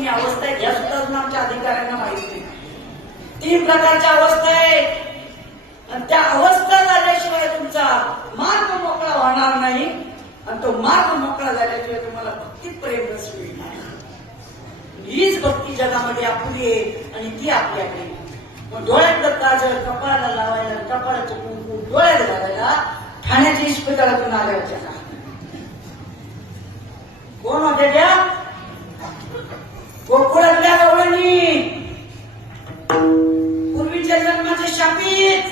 कोणी अवस्था आहे या सुद्धा अजून आमच्या अधिकाऱ्यांना माहिती नाही. 3 प्रकारच्या अवस्था आहेत आणि त्या अवस्था झाल्याशिवाय तुमचा मार्ग मोकळा होणार नाही आणि तो मार्ग मोकळा झाल्याशिवाय तुम्हाला भक्तीत प्रेम रस मिळणार. हीच भक्ती जगामध्ये आपली आहे आणि ती आपल्याकडे. मग डोळ्यातलं काजळ कपाळाला लावायला, कपाळाचं कुंकू डोळ्यात घालायला ठाण्याच्या इस्पितळातून आल्या होत्या का? कोण होत्या त्या? गोकुळातल्या गवळणी, पूर्वीच्या जन्माचे शापित,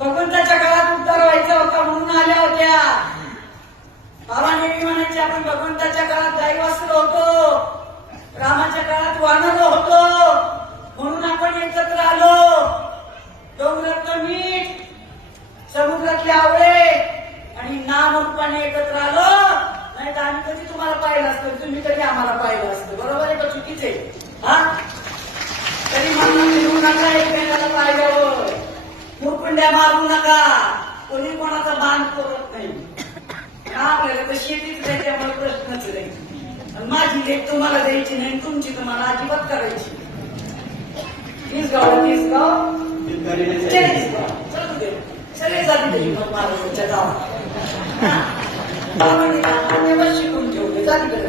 भगवंताच्या काळात उद्धार व्हायचा होता म्हणून आल्या होत्या. बाबादेवी म्हणायचे आपण भगवंताच्या काळात गाईवासर होतो, रामाच्या काळात वानर होतो म्हणून आपण एकत्र आलो. डोंगरातलं मीठ, समुद्रातले आवळे आणि नामरूपाने एकत्र आलो. नाही तर आम्ही कधी तुम्हाला पाहिलं असतं, तुम्ही कधी आम्हाला पाहिलं असतं. बरोबर आहे का? चुकीच आहे. हा, तरी म्हणून फिरू नका एकमेकाला पाहिल्यावर, मुरकुंड्या मारू नका, कोणी कोणाचा बांध करत नाही. आपल्याला तर शेतीच नाही त्यामुळे प्रश्नच नाही. माझी लेख तुम्हाला द्यायची नाही, तुमची तुम्हाला अजिबात करायची. तीच गाव सगळे जाती महाराष्ट्राच्या गावात शिकून ठेवले जातीकडे.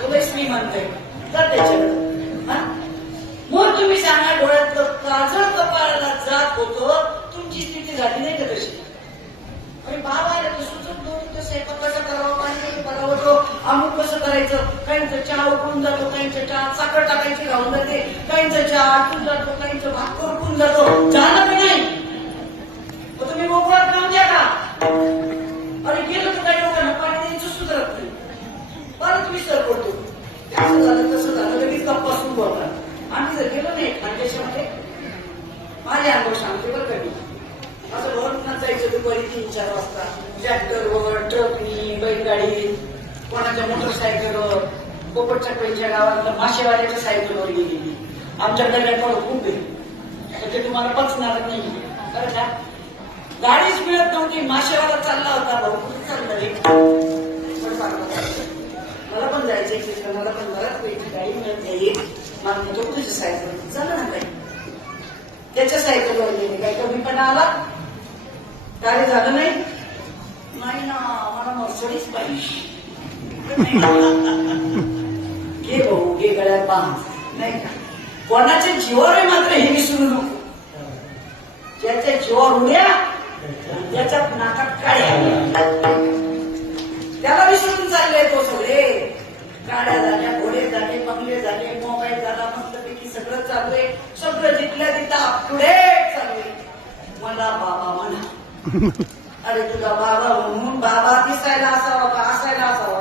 तुलाच मी म्हणतोय जा त्याच्याकडे. मग तुम्ही सांगा डोळ्यातलं काजळ कपाळाला जात होतो, तुमची स्थिती झाली नाही का तशी? आणि बाबा सुचत नव्हतं स्वयंपाक कसं करावं, पाणी कसं करावं, तो अमुक कसं करायचं. काहींचं चहा उकळून जातो, काहींचं चहा साखर टाकायची राहून जाते, काहींचं चहा आटून जातो, काहींचं भात करपून जातो. जाणं की नाही? तुम्ही मोकळात राहून द्या का? अरे गेलं तर काही लोकांना पाणी द्यायचं सुधारत नाही, परत विसर पडतो. असं झालं तसं झालं, लगेच गप्पा सुरू होतात. आम्ही जर गेलो नाही खानदेशामध्ये, माझ्या अनुभव सांगते बरं कधी असं भरून जायचं दुपारी 3-4 वाजता ट्रॅक्टरवर, ट्रकनी, बैलगाडी, कोणाच्या मोटरसायकलवर, पोपटच्या गावात माशेवाड्याच्या सायकलवर गेलेली. आमच्याकडे रेकॉर्ड खूप आहे, ते तुम्हाला पचणार नाही. बरं का? गाडीच मिळत नव्हती, माशेवाडा चालला होता, भाऊ कुठे चाललं रे? मला पण जायचं, मला पण बराच पैकी गाडी मिळत नाही, मला म्हणतो तुझी सायकल चाललं ना काही. त्याच्या सायकलवर गेले, काही कमीपणा आला? काय झालं नाही? नाही ना, मला मर्सडीज पाहिजे. घे भाऊ, घे गळ्यात बांध. नाही का? कोणाच्या जीवावर आहे मात्र हे विसरू नको. त्याच्या जीवावर उड्या, त्याच्यात नाकात काड्या, त्याला विसरून चालले तो सगळे. गाड्या झाल्या, घोडे झाले, बंगले झाले, मोबाईल झाला, मस्तपैकी सगळं चालू आहे. सगळं जिथल्या तिथं पुढे चालू आहे. मला बाबा म्हणा. अरे तुझा बाबा म्हणून बाबा दिसायला असावा का असायला असावा?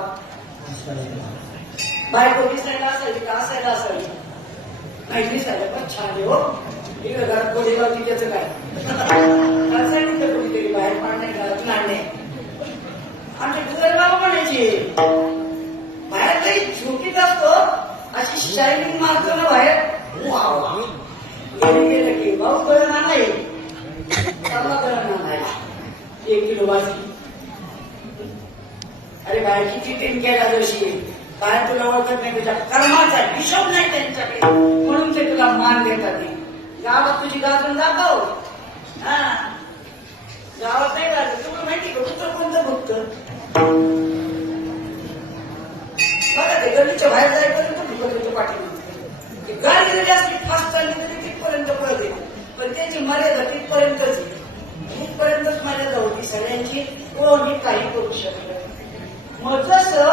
बायको दिसायला असावी का असायला असावी? नाही दिसायला पण छान आहे हो. इकडे घरात कोणी लावती त्याचं काय सांगितलं कोणीतरी बाहेर पाडणे घरात लाडणे. आमच्या दुसरे बाबा म्हणायचे बाहेर काही झोकीत असतो, अशी शायनिंग मारतो ना बाहेर. गेलं की भाऊ गळण आणाय, चालला गळण आणायला 1 किलो भाजी. अरे बाहेर किती टेंक्या जशी बाहेर तुला ओळखत नाही, तुझ्या कर्माचा हिशोब नाही त्यांच्याकडे, म्हणून ते तुला मान देतात. गावात तुझी गाजून दाखव. हा, गावात नाही गाजत. तुला माहिती का उत्तर कोणतं भक्त? बघा ते गल्लीच्या बाहेर जाईपर्यंत भुकत पाठी गाडी जरी असली फास्ट चालली तरी तिथपर्यंत पळते, पण त्याची मर्यादा तिथपर्यंतच आहे. तिथपर्यंतच मर्यादा होती सगळ्यांची, कोणी काही करू शकत. मग जसं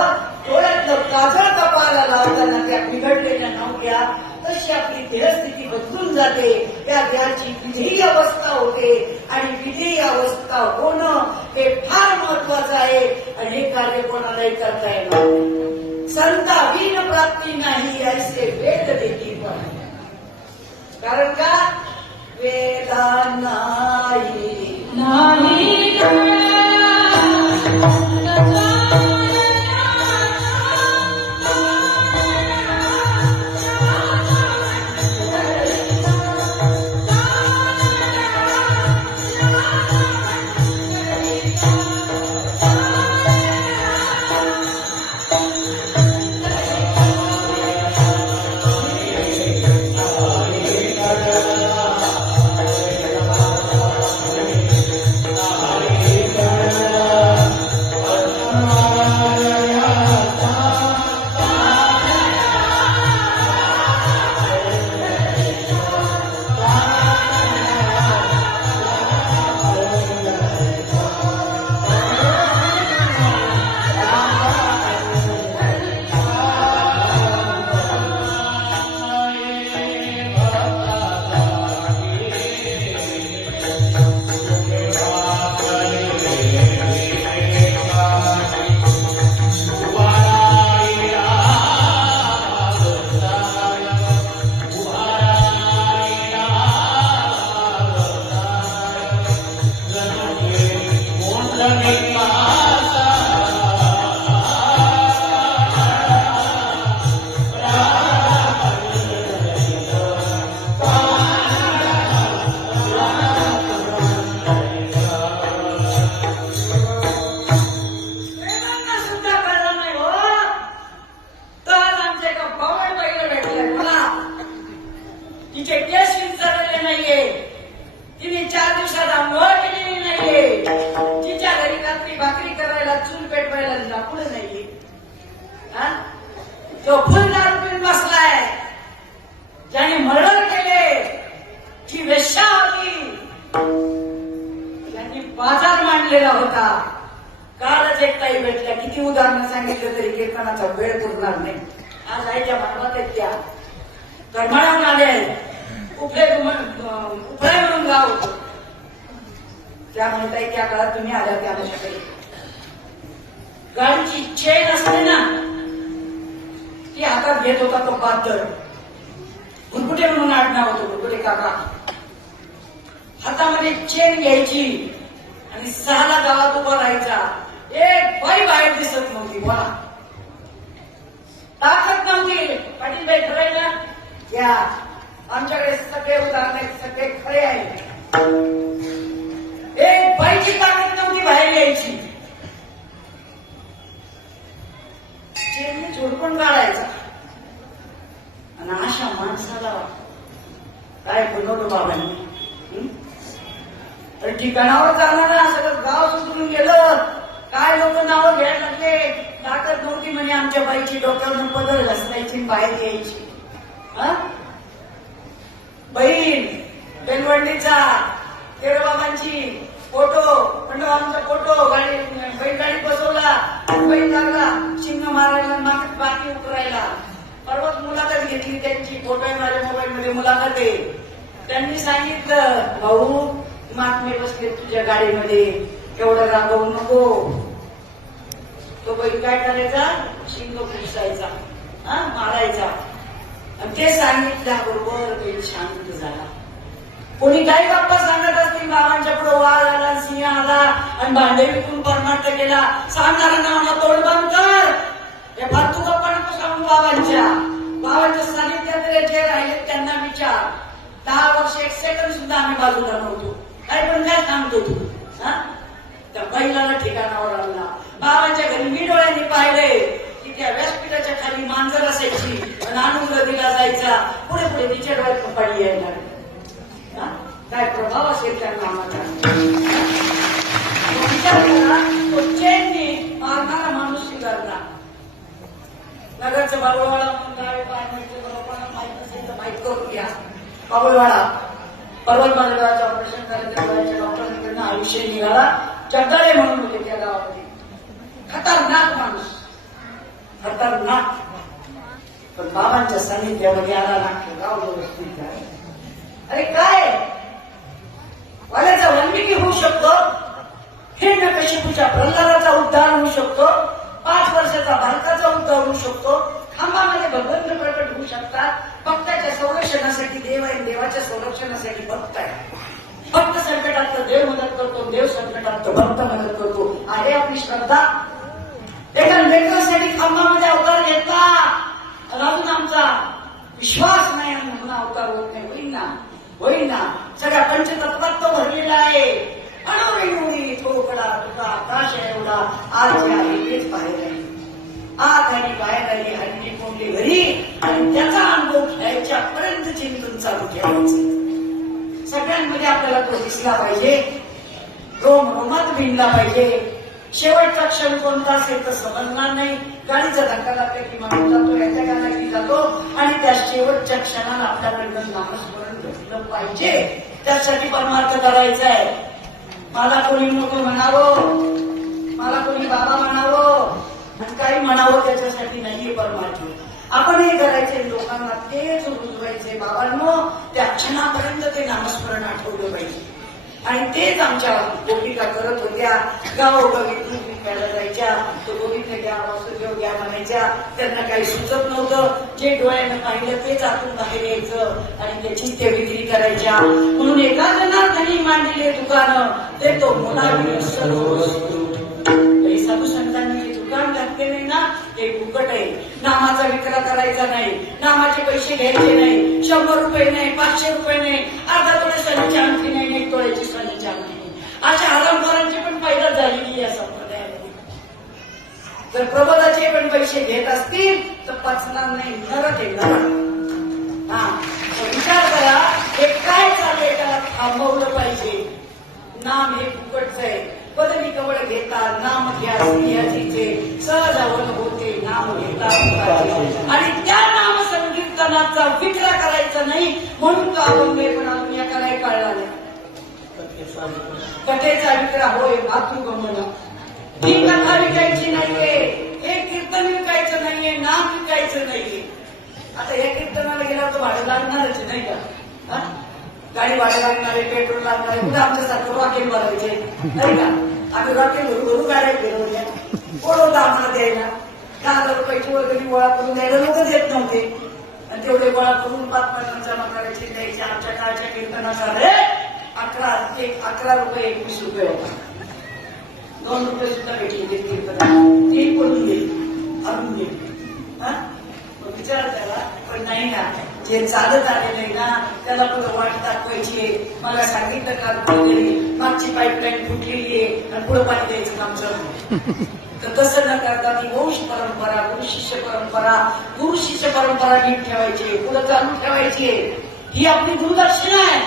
डोळ्यातलं काजळ कपाळाला लावताना त्या बिघडलेल्या नव्हत्या, तशी आपली देहस्थिती बदलून जाते. त्या देहाची विधेयी अवस्था होते आणि विधेयी अवस्था होणं हे फार महत्वाचं आहे. आणि हे कार्य कोणालाही करता येणार. संता विन प्राप्ती नाही ऐसे वेद देखील पण. कारण का? वेदा नाही होता. कालच एक ताई भेटल्या, किती उदाहरणं सांगितलं तरी कीर्तनाचा वेळ पुरणार नाही. आज आईच्या मानवात आहेत त्या करमाळ्याहून आले आहेत. उपळे म्हणून गाव होतं. त्यामुळे ताई त्या काळात तुम्ही आल्या त्या आमच्याकडे. गाडीची चेन असते ना ती हातात घेत होता तो बादर. भुरकुटे म्हणून आडनाव होतं, भुरकुटे काका. हातामध्ये चेन घ्यायची आणि 6ला गावात उभा राहायचा. एक बाई बाहेर दिसत नव्हती. बोला, ताकद नव्हती. पाटील बाई ठरायला या आमच्याकडे सगळे उदाहरण आहेत, सगळे खरे आहेत. एक बाईची ताकद नव्हती बाहेर यायची. चेनने झोडपून काढायचा. आणि अशा माणसाला काय बनवलं बाबांनी. तर ठिकाणावर जाणार सगळं गाव सुटून गेलं. काय लोक नावं घ्यायला लागले. ताकद नव्हती म्हणे आमच्या बाईची. डोक्यावरून पदर घसरायची बाहेर यायची. बहीण बेलवंडीचा केळबाबांची फोटो, खंडोबांचा फोटो, बैलगाडी बसवला. बैल लागला शिंग मारायला, मागे बाकी उतरायला. परवाच मुलाखत घेतली त्यांची. फोटो आहे माझ्या मोबाईल मध्ये, मुलाखत आहे. त्यांनी सांगितलं, भाऊ महात्मे बसले तुझ्या गाडीमध्ये, एवढं रागवू नको. तो बैल काय करायचा, शिंग पुसायचा, मारायचा. आणि ते सांगितल्याबरोबर बैल शांत झाला. कोणी काही गप्पा सांगत असतील, बाबांच्या पुढे वाघ आला, सिंह आला आणि भांडे विकून परमार्थ केला. सांगणाऱ्यांना म्हणा तोड बंद कर. या फालतू गप्पा नको सांगू. बाबांच्या सानिध्यात जे राहिले त्यांना विचार. 10 वर्ष 1 सेकंद सुद्धा आम्ही बाजूला नव्हतो. काय पण काय सांगतो तू. त्या बैलाला ठिकाणावर आणला. बाबांच्या घरी मी डोळ्यांनी पाहिले की त्या व्यासपीठाच्या खाली मांजर असायची आणि अनुग्रह दिला जायचा. पुढे पुढे तिच्या डोळ्यात कपाळी यायला. काय प्रभाव असेल त्या नामाचा. विचार करा, तो चेननी मारणारा माणूस स्वीकारला. नगरचं बाबुळवाडा म्हणून गावे पाहायचं, लोकांना माहित असेल तर माहित करून घ्या. बाबुळवाडा पर्वत मार्गाचं ऑपरेशन करायचं डॉक्टरांकडनं आयुष्य निघाला. जगदाळे म्हणून होते त्या गावामध्ये. खतरनाक माणूस, खतरनाक. पण बाबांच्या सानिध्यामध्ये आला ना गाव व्यवस्थित आहे. अरे काय वाल्याचा वाल्मिकी होऊ शकतो. हिरण्यकशिपूच्या प्रल्हादाचा उद्धार होऊ शकतो. 5 वर्षाचा भारताचा उद्धार होऊ शकतो. खांबामध्ये भगवंत प्रकट होऊ शकतात. भक्ताच्या संरक्षणासाठी देव आहे, देवाच्या संरक्षणासाठी भक्त आहे. भक्त संकटात तर देव मदत करतो, देव संकटात तर भक्त मदत करतो. आहे आपली श्रद्धा. एका लेकरासाठी खांबामध्ये अवतार घेतला. अजून आमचा विश्वास नाही म्हणून अवतार होत नाही. होईल ना. सगळ्या पंचतत्वात तो भरलेला आहे. अणुरेणुरी थोकडा तुका आकाश एवढा आज जे आहे तेच बाहेर आहे. आत आणि बाहेर आली हल्ली कोंडली घरी आणि त्याचा अनुभव घ्यायच्यापर्यंत चिंतन चालू ठेवायचं. सगळ्यांमध्ये आपल्याला तो दिसला पाहिजे. रोमात भिनला पाहिजे. शेवटचा क्षण कोणता असेल तर समजणार नाही. गाडीचा धक्का लागला की माणूस जातो, याच्या गाण्याची जातो आणि त्या शेवटच्या क्षणाला आपल्याकडनं नामस्मरण घेतलं पाहिजे. त्यासाठी परमार्थ करायचा आहे. मला कोणी मोठं म्हणावं, मला कोणी बाबा म्हणावं आणि काही म्हणावं त्याच्यासाठी नाहीये परमार्थ. आपण हे करायचे, लोकांना तेच रुजवायचे. बाबांनो त्या क्षणापर्यंत ते नामस्मरण आठवलं पाहिजे. आणि तेच आमच्या गोपिका करत होत्या. गावोगावी दूध विकायला जायच्या. तो गोविंद घ्या, वासुदेव घ्या म्हणायच्या. त्यांना काही सुचत नव्हतं. जे डोळ्यानं पाहिलं तेच आतून बाहेर यायचं आणि त्याची ते विक्री करायच्या. म्हणून एका जनार्दनी मांडले दुकानं देतो मुलावी सर्व वस्तू. साधू संतांनी जे दुकान घातले नाही ना ते फुकट आहे. नामाचा विक्रा करायचा नाही. नामाचे पैसे घ्यायचे नाही. 100 रुपये नाही, 500 रुपये नाही, अर्धा तोळे सोन्याची अंगठी नाही, 1 तोळ्याची सोन्याची अंगठी नाही. अशा हरामखोरांची पण पैदा झालेली या संप्रदायामध्ये. जर प्रबोधाचे पण पैसे घेत असतील तर पचणार नाही. नरक आहे नरक. विचार करा हे काय चाललंय. त्याला थांबवलं पाहिजे. नाम हे फुकटच आहे. पदवी कवळ घेता नाम घ्या स्त्रियाचे सहजावन होते नाम घेता. आणि त्या नाम संकीर्तनाचा विक्रा करायचा नाही म्हणून तो आपण पण अजून एकालाही कळला नाही. कथेचा विक्रा होय मातृगमन. ही कथा विकायची नाहीये, हे कीर्तन विकायचं नाहीये, नाम विकायचं नाहीये. आता या कीर्तनाला गेल्यावर तो भाडं लागणारच नाही का? हा? गाडी भाडं लागणार आहे, पेट्रोल लागणार आहे, कुठे आमच्यासारखं रॉकेल भरायचे नाही का? आम्ही रॉकेल भरू गाड्या गेलो कोण होता आम्हाला द्यायला? 10,000 रुपयाची वर्गणी गोळा करून द्यायला लोक देत नव्हते. आणि तेवढे गोळा करून 5 जमा करायचे द्यायचे. आमच्या काळच्या कीर्तनाचा रेट 11 रुपये 21 रुपये होता. 2 रुपये सुद्धा भेटले ते कीर्तन ते पडून गेले, आणून गेले. विचार त्याला पण नाही ना, जे चालत आलेलं आहे ना त्याला पुढे वाट दाखवायची. मला सांगितलं का तरी मागची पाईपलाईन फुटलेली आहे आणि पुढे पाणी द्यायचं काम चालू. तर तसं न करता ती वंश परंपरा, गुरु शिष्य परंपरा नीट ठेवायची, पुढे चालू ठेवायची. ही आपली गुरुदक्षिणा आहे.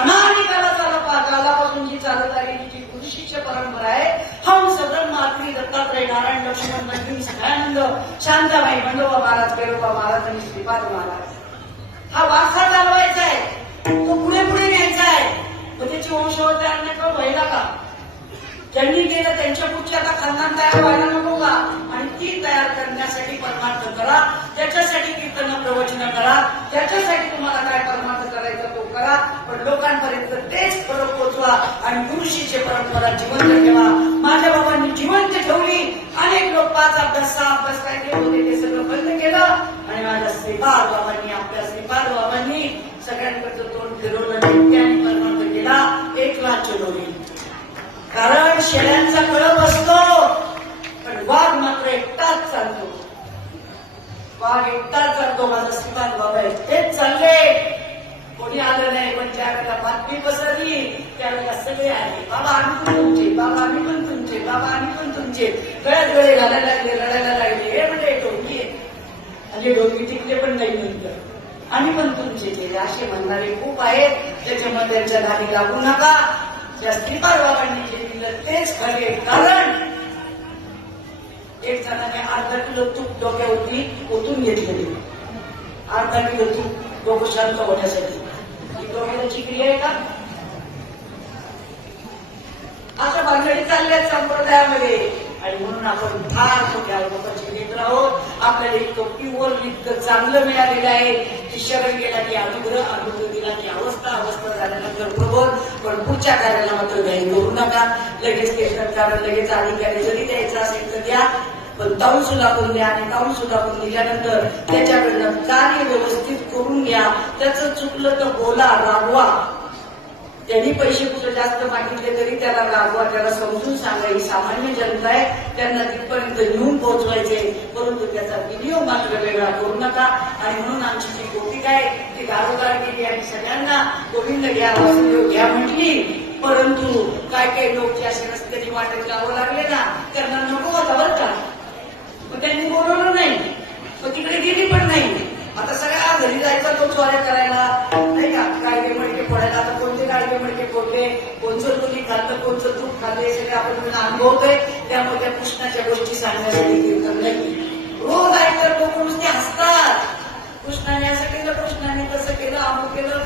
अनादी कालापासून जी चालत आलेली जी गुरु शिष्य परंपरा आहे. हंस ब्रह्मात्री दत्तात्रय नारायण लक्ष्मण नंदिनी सदानंद शांताबाई बंडोबा महाराज केरोबा महाराज आणि श्रीपाद महाराज, हा वारसा चालवायचा आहे. तो पुढे पुढे न्यायचा आहे. मग त्याची वंशवळता नका व्हायला का? ज्यांनी केलं त्यांच्या पुढची आता खानदान तयार व्हायला नको का? आणि ती तयार करण्यासाठी परमार्थ करा, त्याच्यासाठी कीर्तन प्रवचन करा, त्याच्यासाठी तुम्हाला काय परमार्थ करायचा तो करा. पण लोकांपर्यंत तेच फरक पोचवा आणि गुरु शिष्य परंपरा जिवंत ठेवा. माझ्या बाबांनी जिवंत ठेवली. अनेक लोक 5 अभ्यास 6 अभ्यास काय केले होते ते सगळं बंद केलं. आणि माझ्या श्रीपाद बाबांनी, आपल्या श्रीपाद बाबांनी सगळ्यांकडचं तोंड फिरवलं, नित्याने परमार्थ केला. 1 लाख चलोरी. कारण शेळ्यांचा कळप असतो पण वाघ मात्र एकटाच चालतो. वाघ एकटाच चालतो. माझा श्रीपाद बाबा एकटेच चालले, कोणी आलं नाही. पण ज्या वेळेला बातमी पसरली त्यावेळेला सगळे आले. बाबा आम्ही पण तुमचे, बाबा आम्ही पण तुमचे, बाबा आम्ही पण तुमचे. गळ्यात गळे घालायला लागले, रडायला लागले. हे म्हणजे डोंगी आणि डोंगी टिकले पण नाही नंतर. आम्ही पण तुमचे केले असे म्हणणारे खूप आहेत. त्याच्यामध्ये त्यांच्या धाडी लागू नका. या श्रीपाद बाबांनी जे दिलं तेच खरे. कारण एक जणाने अर्धा किलो तूप डोक्यावरती ओतून घेतलेली. अर्धा किलो तूप डोकं शांत होण्यासाठी. ही डोक्याची क्रिया आहे का? अशा भानगडी चालल्या संप्रदायामध्ये. आणि म्हणून आपण फार मोठ्या लोकांचे मित्र आहोत. आपल्याला इतकं प्युअर, इतकं चांगलं मिळालेलं आहे की शरण गेला की अनुग्रह, अनुग्रह दिला की अवस्था, अवस्था झाल्यानंतर प्रबोध. पण पुढच्या कार्याला मात्र घाई करू नका. लगेच कीर्तन कारण लगेच अधिकारी जरी द्यायचं असेल तर द्या, पण ताऊन सुद्धा करून द्या. आणि ताऊन सुद्धा करून दिल्यानंतर त्याच्याकडनं कार्य व्यवस्थित करून घ्या. त्याचं चुकलं तर बोला, रागवा. त्यांनी पैसे कुठे जास्त मागितले तरी त्याला रागवा, त्याला समजून सांगा. ही सामान्य जनता आहे, त्यांना तिथपर्यंत नेऊन पोहोचवायचे. परंतु त्याचा विनियोग मात्र वेगळा करू नका. आणि म्हणून आमची जी गोपिका आहे ती गारोगार केली आणि सगळ्यांना गोविंद घ्या, वासुदेव घ्या म्हटली. परंतु काही लोक जे असे रस्त्याने वाटत लावं लागले ना, त्यांना नको होता बरं का. मग त्यांनी बोलवलं नाही, मग तिकडे गेली पण नाही. आता सगळ्या घरी जायचा तो चोऱ्या करायला नाही का, गाडगे मडके फोडायला. आता कोणते गाडगे मडके फोडले, कोणचं तुम्ही खाल्लं, कोणचं तूप खाल्लं, हे सगळे आपण अनुभवतोय. त्यामुळे त्या कृष्णाच्या गोष्टी सांगण्यासाठी कीर्तन नाही. रोज ऐकतात लोक नुसते हसतात. कृष्णाने असं केलं, कृष्णाने तसं केलं, अमुक केलं.